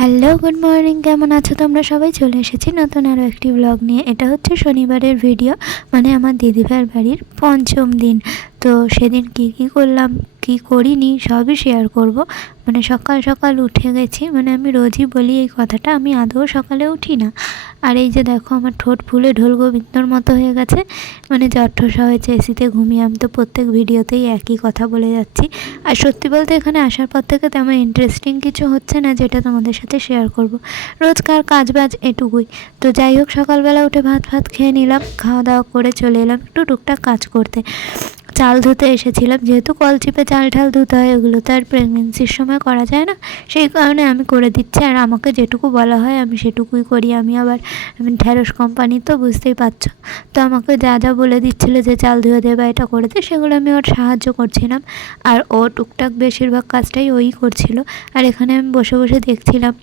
Hello, good morning. কেমন আছো তোমরা সবাই? চলে এসেছি নতুন আরও একটি ব্লগ নিয়ে। এটা হচ্ছে শনিবারের ভিডিও, মানে আমার দিদিভাইয়ের বাড়ির পঞ্চম দিন। তো সেদিন কি করলাম কি করিনি সবই শেয়ার করব। মানে সকাল সকাল উঠে গেছি, মানে আমি রোজই বলি এই কথাটা, আমি আদৌ সকালে উঠি না। আর এই যে দেখো আমার ঠোঁট ফুলে ঢোল গোবিন্দর মতো হয়ে গেছে, মানে জ্বর ঠোসা হয়েছে এসিতে ঘুমিয়ে। আমি তো প্রত্যেক ভিডিওতেই একই কথা বলে যাচ্ছি। আর সত্যি বলতে এখানে আসার পর থেকে তেমন ইন্টারেস্টিং কিছু হচ্ছে না যেটা তোমাদের সাথে শেয়ার করব। রোজকার কাজবাজ এটুকুই। তো যাই হোক, সকালবেলা উঠে ভাত খেয়ে নিলাম, খাওয়া দাওয়া করে চলে এলাম একটু টুকটাক কাজ করতে। চাল ধুতে এসেছিলাম, যেহেতু কল চিপে চাল ঠাল ধুতে হয়, এগুলো তো আর প্রেগনেন্সির সময় করা যায় না, সেই কারণে আমি করে দিচ্ছি। আর আমাকে যেটুকু বলা হয় আমি সেটুকুই করি। আমি আবার ঢ্যাঁড়স কোম্পানি, তো বুঝতেই পারছো। তো আমাকে যা যা বলে দিচ্ছিলো যে চাল ধুয়ে দে বা এটা করে দে, সেগুলো আমি ওর সাহায্য করছিলাম। আর ও টুকটাক বেশিরভাগ কাজটাই ওই করছিল। আর এখানে আমি বসে বসে দেখছিলাম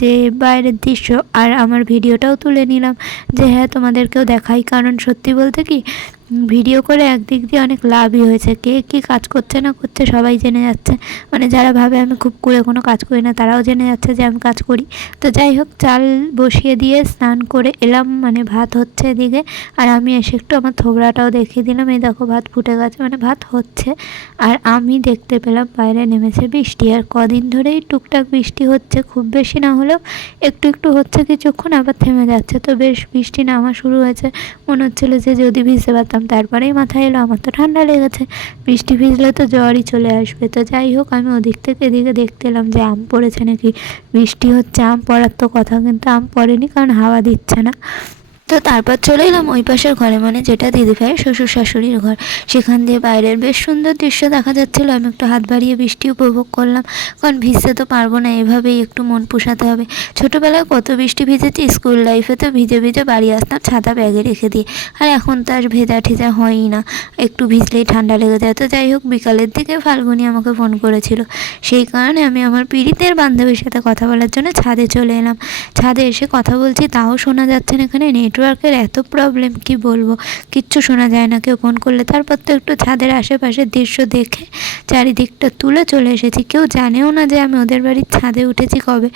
যে বাইরের দৃশ্য, আর আমার ভিডিওটাও তুলে নিলাম যে হ্যাঁ তোমাদেরকেও দেখাই। কারণ সত্যি বলতে কি, ভিডিও করে একদিক দিয়ে অনেক লাভই হয়েছে। কে কী কাজ করছে না করছে সবাই জেনে যাচ্ছে। মানে যারা ভাবে আমি খুব করে কোনো কাজ করি না, তারাও জেনে যাচ্ছে যে আমি কাজ করি। তো যাই হোক, চাল বসিয়ে দিয়ে স্নান করে এলাম, মানে ভাত হচ্ছে এদিকে। আর আমি এসে একটু আমার থোবড়াটাও দেখিয়ে দিলাম, এই দেখো ভাত ফুটে গেছে, মানে ভাত হচ্ছে। আর আমি দেখতে পেলাম বাইরে নেমেছে বৃষ্টি। আর কদিন ধরেই টুকটাক বৃষ্টি হচ্ছে, খুব বেশি না হলেও একটু একটু হচ্ছে, কিছুক্ষণ আবার থেমে যাচ্ছে। তো বেশ বৃষ্টি নামা শুরু হয়েছে। মনে হচ্ছিলো যে যদি ভিজতে পারতাম। তারপরেই মাথায় এলো আমার তো ঠান্ডা লেগেছে, বৃষ্টি ভিজলে তো জ্বরই চলে আসবে। তো যাই হোক, আমি ওদিক থেকে এদিকে দেখতে এলাম যে আম পড়েছে নাকি। বৃষ্টি হচ্ছে, আম পড়ার তো কথা, কিন্তু আম পড়েনি, কারণ হাওয়া দিচ্ছে না। তো তারপর চলে এলাম ওই পাশের ঘরে, মানে যেটা দিদিভাইয়ের শ্বশুর শাশুড়ির ঘর। সেখান দিয়ে বাইরের বেশ সুন্দর দৃশ্য দেখা যাচ্ছিলো। আমি একটু হাত বাড়িয়ে বৃষ্টি উপভোগ করলাম, কারণ ভিজতে তো পারবো না, এভাবেই একটু মন পোষাতে হবে। ছোটোবেলায় কত বৃষ্টি ভিজেছি, স্কুল লাইফে তো ভিজে ভিজে বাড়ি আসতাম ছাতা ব্যাগে রেখে দিয়ে। আর এখন তো আর ভেজা ঠেজা হয়ই না, একটু ভিজলেই ঠান্ডা লেগে যায়। তো যাই হোক, বিকালের দিকে ফাল্গুনি আমাকে ফোন করেছিল, সেই কারণে আমি আমার পীড়িতের বান্ধবীর সাথে কথা বলার জন্য ছাদে চলে এলাম। ছাদে এসে কথা বলছি, তাও শোনা যাচ্ছে না, এখানে নেটওয়ার্কের এত প্রবলেম কি বলবো, কিচ্ছু শোনা যায় না কেউ ফোন করলে। তারপর তো একটু ছাদের আশেপাশের দৃশ্য দেখে চারিদিকটা তুলে চলে এসেছি। কেউ জানেও না যে আমি ওদের বাড়ির ছাদে উঠেছি কবে।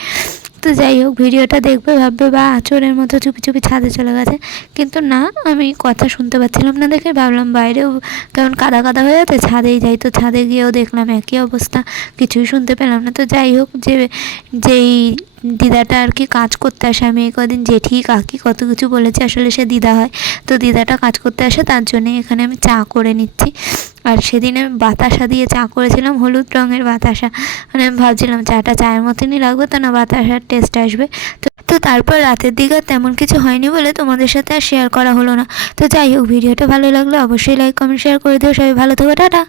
তো যাই হোক, ভিডিওটা দেখবে ভাববে বা আচরের মতো চুপি চুপি ছাদে চলে গেছে, কিন্তু না, আমি কথা শুনতে পাচ্ছিলাম না দেখে ভাবলাম বাইরেও কেমন কাদা কাদা হয়ে যাচ্ছে, ছাদেই যাই। তো ছাদে গিয়েও দেখলাম একই অবস্থা, কিছুই শুনতে পেলাম না। তো যাই হোক, যেই দিদাটা আর কি কাজ করতে আসে, আমি এই কদিন জেঠি কাকি কত কিছু বলেছি, আসলে সে দিদা হয়। তো দিদাটা কাজ করতে আসে, তার জন্যে এখানে আমি চা করে নিচ্ছি। আর সেদিন আমি বাতাসা দিয়ে চা করেছিলাম, হলুদ রঙের বাতাসা। মানে আমি ভাবছিলাম চাটা চায়ের মতনই লাগবে তো না বাতাসার টেস্ট আসবে। তো তারপর রাতের দিকে তেমন কিছু হয়নি বলে তোমাদের সাথে আর শেয়ার করা হলো না। তো যাই হোক, ভিডিওটা ভালো লাগলে অবশ্যই লাইক কমেন্ট শেয়ার করে দিও। সবাই ভালো থেকো, টাটা।